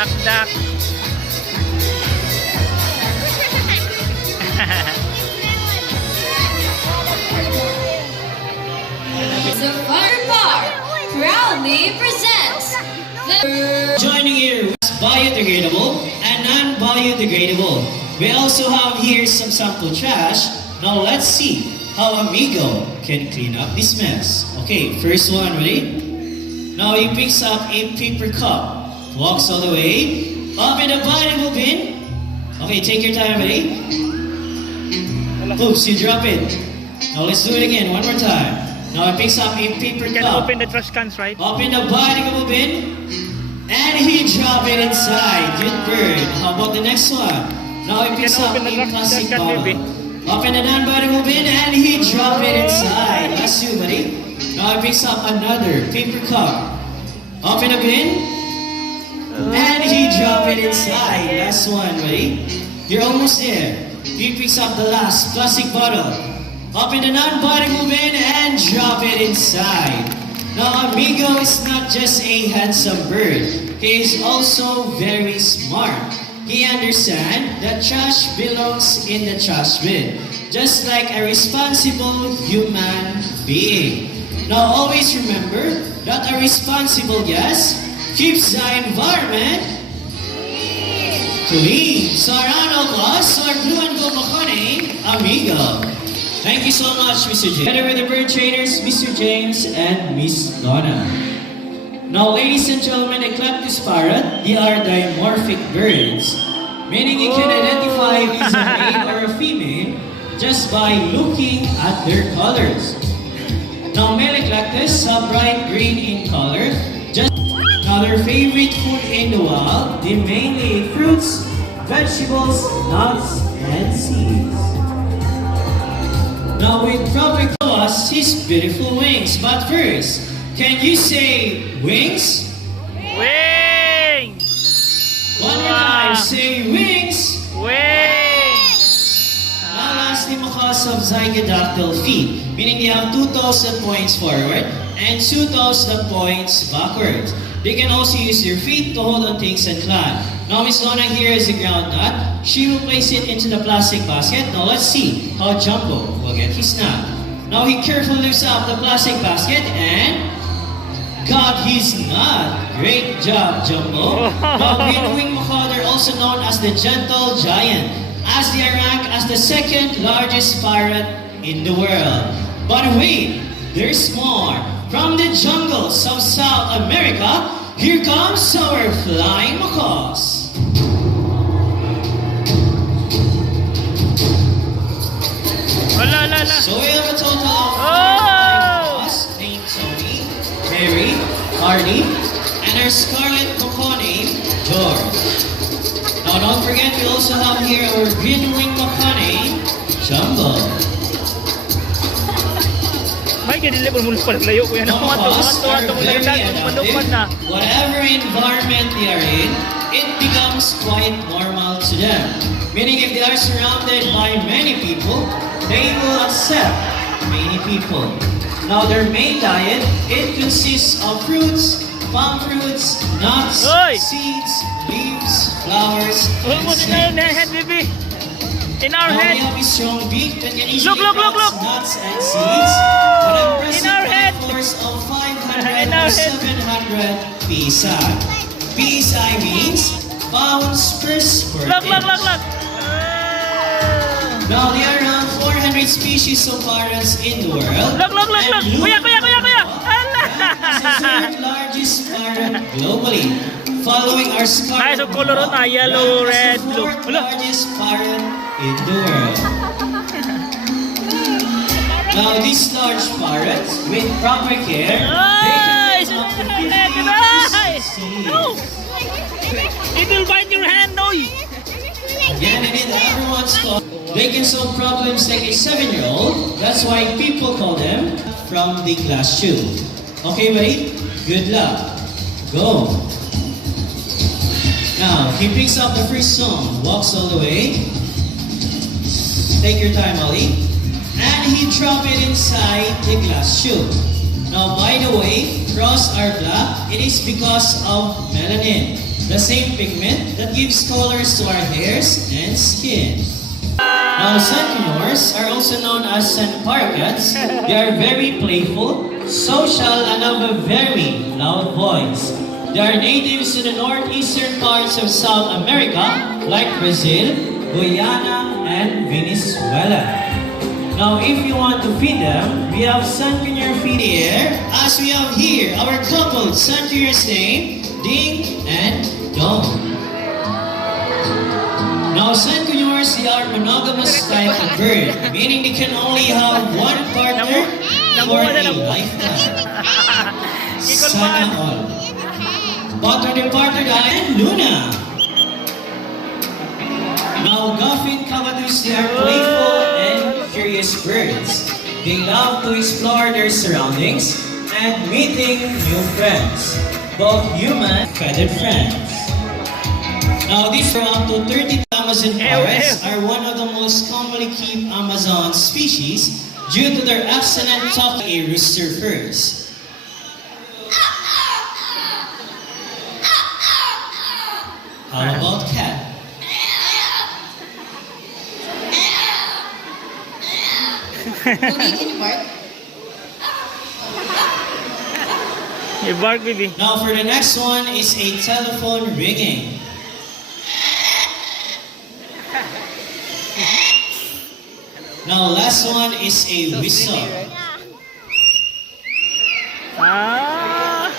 Dak-dak. The Fun Park proudly presents Joining here is biodegradable and non-biodegradable. We also have here some sample trash. Now let's see how Amigo can clean up this mess. Okay, first one, ready? Now he picks up a paper cup, walks all the way, open the biodegradable bin. Okay, take your time, ready? Oops, you drop it. Now let's do it again, one more time. Now he picks up a paper You can cup. open the trash cans, right? Open the biodegradable bin. And he dropped it inside. Good bird. How about the next one? Now he picks up a open the plastic can, bottle. baby. Open the non-biodegradable bin and he dropped it inside. Last you, buddy. Now he picks up another paper cup. Open the bin. And he dropped it inside. Last one, buddy. You're almost there. He picks up the last plastic bottle. Open the non-biodegradable bin and drop it inside. Now, Amigo is not just a handsome bird. He is also very smart. He understands that trash belongs in the trash bin, just like a responsible human being. Now, always remember that a responsible guest keeps the environment clean. So, a round of applause to our blue and gold Makone, Amigo. Thank you so much, Mr. James. Together with the bird trainers, Mr. James and Miss Donna. Now, ladies and gentlemen, the Eclectus parrot, they are dimorphic birds, meaning you can identify if it's a male or a female just by looking at their colors. Now, male Eclectus are bright green in color. Now, their favorite food in the wild, they mainly eat fruits, vegetables, nuts, and seeds. Now with proper us his beautiful wings. But first, can you say wings? Wings! One more time, say wings. Wings! Now lastly, because of zygodactyl feet, meaning they have 2,000 points forward and 2,000 points backwards. They can also use their feet to hold on things and climb. Now Miss Donna here is a ground nut. She will place it into the plastic basket. Now let's see how Jumbo will get his nut. Now he carefully lifts up the plastic basket and got his nut. Great job, Jumbo. Now Green-winged macaw are also known as the gentle giant, as they are ranked as the second largest parrot in the world. But wait, there's more. From the jungles of South America, here comes our flying macaws. Wala, la, la. So we have a total of 5 flying macaws named Tony, Mary, Hardy, and our scarlet macaw named George. Now don't forget, we also have here our green-winged macaw named Jumbo. May ganili mo mula paglayo ko yan. Macaws are very Malupan na. adaptive. Whatever environment they are in, it becomes quite normal to them. Meaning if they are surrounded by many people, they will accept many people. Now their main diet, it consists of fruits, palm fruits, nuts, Oy! seeds, leaves, flowers, Huwag and mo na yun, seeds. head, baby. In our Now we head. have a strong beak that can easily Look, grasp look. nuts and seeds. With a In impressive our head. bite force of 500 In or our head. 700 psi. Psi means pounds per square Look. inch. Now there are around 400 species of parrots in the world. Look. And blue Kuya. Ala! is the third largest parrot globally, following our Ay, scarlet so color na, yellow, macaw as red, the blue. fourth Wala. largest parrot in the world. Now these large parrots, with proper care, they Ay! can live up to 50 Ay! seeds. No! It will bite your hand, oy! Again, and in everyone's call, they can solve problems like a 7-year-old. That's why people call them from the glass tube. Okay, buddy? Good luck. Go. Now, he picks up the first song, walks all the way. Take your time, Ollie. And he dropped it inside the glass tube. Now, by the way, frosts are black. It is because of melanin. the same pigment that gives colors to our hairs and skin. Now, sandconures are also known as sand parakeets. They are very playful, social, and have a very loud voice. They are natives to the northeastern parts of South America, like Brazil, Guyana, and Venezuela. Now, if you want to feed them, we have sandconure feed here, as we have here our couple sandconures name, Ding and Dong. Now, sandconures, they are monogamous type of bird, meaning they can only have one partner for a lifetime. Sana all. But on their partner and Luna. Now, Goffin Cavadus, they are playful and curious birds. They love to explore their surroundings and meeting new friends, both human and feathered friends. Now, these are up to 30 Amazon parrots are one of the most commonly kept Amazon species due to their excellent talking rooster furs. How about cat? Luni, can you bark? You bark, baby. Now, for the next one is a telephone ringing. Now, last one is a whistle. Ah.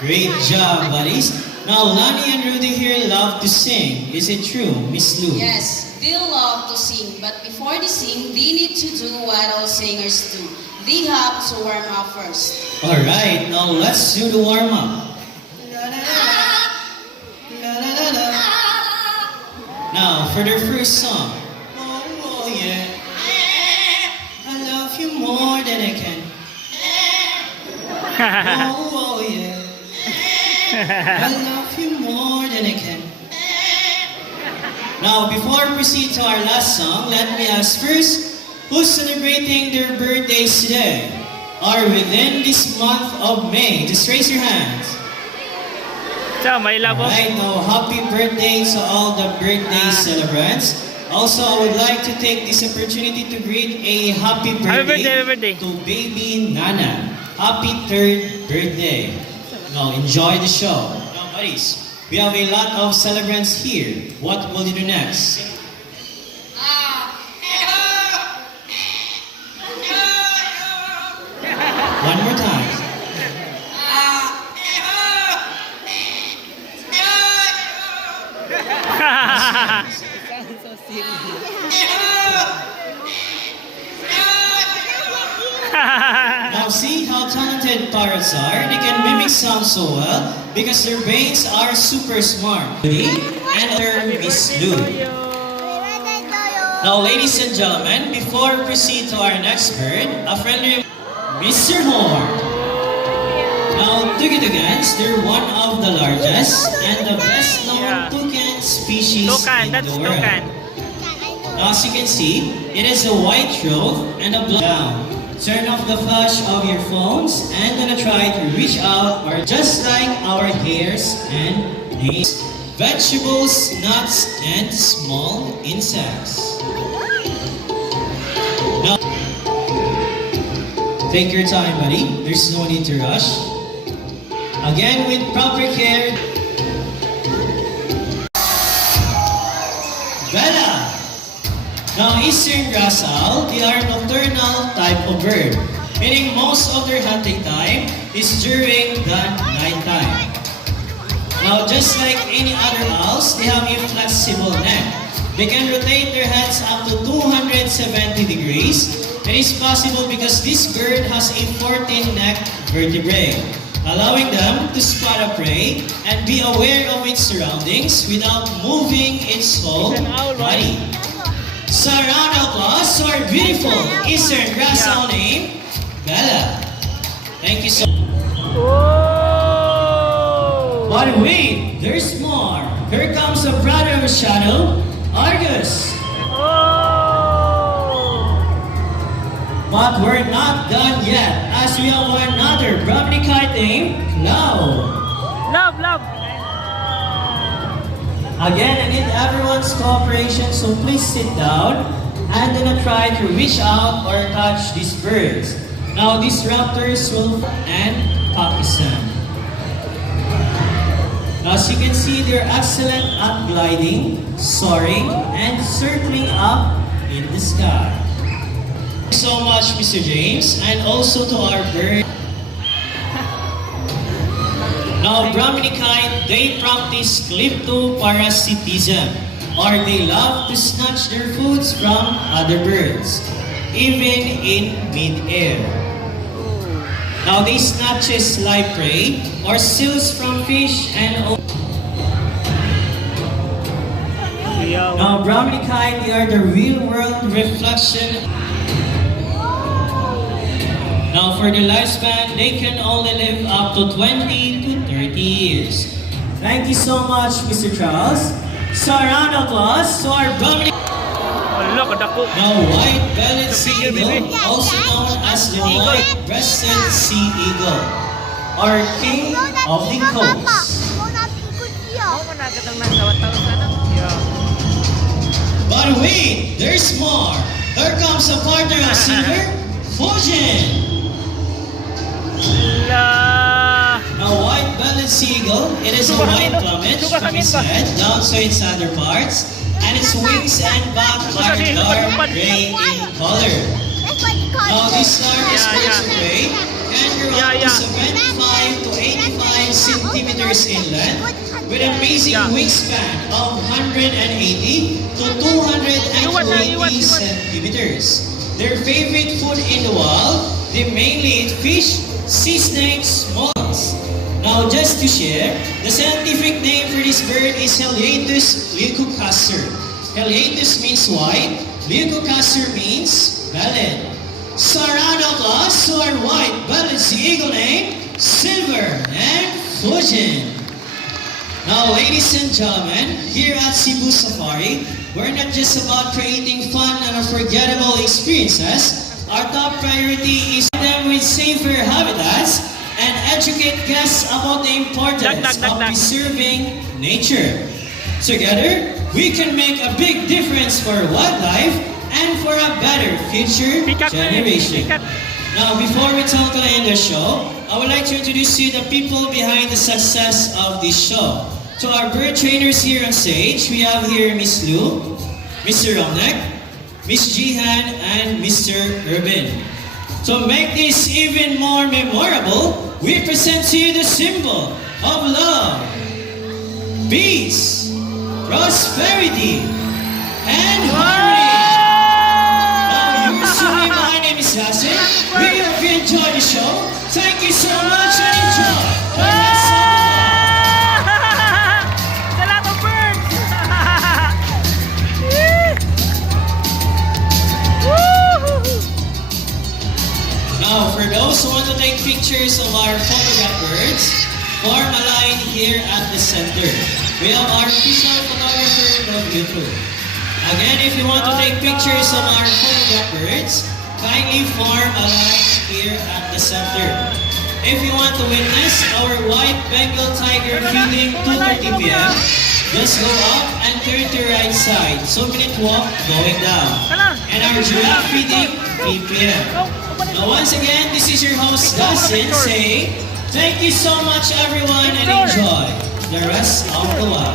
Great job, buddies. Now, Lani and Rudy here love to sing. Is it true, Miss Lou? Yes, they love to sing, but before they sing, they need to do what all singers do. They have to warm up first. Alright, now let's do the warm-up. Now, for their first song. Oh, yeah. I love you more than I can. Oh, yeah. I love you more than I can. Now, before we proceed to our last song, let me ask first, who's celebrating their birthdays today? Or within this month of May? Just raise your hands. Ciao, may labo. Right now, happy birthday to all the birthday celebrants. Also, I would like to take this opportunity to greet a happy birthday, to baby Nana. Happy 3rd birthday. Now, enjoy the show. Now, buddies, we have a lot of celebrants here. What will you do next? One more time. Now see how talented parrots are. They can mimic sound so well because their brains are super smart. And other Miss Lou. Now, ladies and gentlemen, before we proceed to our next bird, a friendly Mr. Horn. Now, Tugitugans, they're one of the largest and the best known toucan species Toucan, in that's the world. toucan. Now, as you can see, it is a white throat and a black down. Turn off the flash of your phones and gonna try to reach out or just like our hairs and nails, vegetables, nuts, and small insects. Now, take your time, buddy. There's no need to rush. Again, with proper care. Bella! Now, eastern grass owl, they are nocturnal type of bird, meaning most of their hunting time is during the night time. Now, just like any other owls, they have a flexible neck. They can rotate their heads up to 270 degrees. It is possible because this bird has a 14 neck vertebrae, allowing them to spot a prey and be aware of its surroundings without moving its whole body. So, a round of applause to our beautiful eastern grass owl named Bella. Thank you so much. Whoa! But wait, there's more. Here comes a brother of a shadow, Argus. Whoa! But we're not done yet, as we have another Brahminic kite named Cloud. Love, love. Again, I need everyone's cooperation, so please sit down and do not try to reach out or touch these birds. Now, these raptors will and Pakistan. Now, as you can see, they're excellent at gliding, soaring, and circling up in the sky. Thank you so much, Mr. James, and also to our bird. Now, Brahmini kind, they practice kleptoparasitism, or they love to snatch their foods from other birds, even in mid-air. Now, they snatches live prey or seals from fish and now, Brahmini kind, they are the real-world reflection. Now, for the lifespan, they can only live up to 20 to 30 years. Thank you so much, Mr. Charles. So, a round of applause to our Brahmini. Wala, kadako. Now, white-bellied sea eagle, also known as the white-breasted sea eagle, or king of the coast. Ako na katang nagkawataw sana. Yeah. But wait, there's more. Here comes a partner of silver, Fujin. La. A white-bellied seagull, it is a white plumage from its head down to its underparts, and its wings and back are dark gray in color. Now, this large birds of prey can grow up to 75 to 85 centimeters in length, with an amazing wingspan of 180 to 220 centimeters. Their favorite food in the wild, they mainly eat fish, sea snakes, mollusks. Now, just to share, the scientific name for this bird is Heliatus leucocastor. Heliatus means white, leucocastor means bellied. So, a round of applause to our white-bellied sea eagle named Silver and Fujin. Now, ladies and gentlemen, here at Cebu Safari, we're not just about creating fun and unforgettable experiences. Our top priority is them with safer habitats and educate guests about the importance of preserving nature. Together, we can make a big difference for wildlife and for a better future generation. Now, before we totally end the show, I would like to introduce you the people behind the success of this show. To our bird trainers here on stage, we have here Miss Lou, Mr. Romnek, Miss Jihan, and Mr. Urban. To make this even more memorable, we present to you the symbol of love, peace, prosperity, and harmony. Now, yours truly, my name is Yasin. We hope you enjoy the show. Thank you so much and enjoy the rest of the Sa lahat ng birds. Now, for those who want to take pictures of our photograph birds, form a line here at the center. We have our official photographer of YouTube. Again, if you want to take pictures of our photograph birds, kindly form a line here at the center. If you want to witness our white Bengal tiger feeding 2:30 p.m., just go up and turn to the right side. 2-minute walk going down. And our giraffe feeding 3 p.m. Now, once again, this is your host, Dustin, saying, thank you so much, everyone, and enjoy the rest of the wild.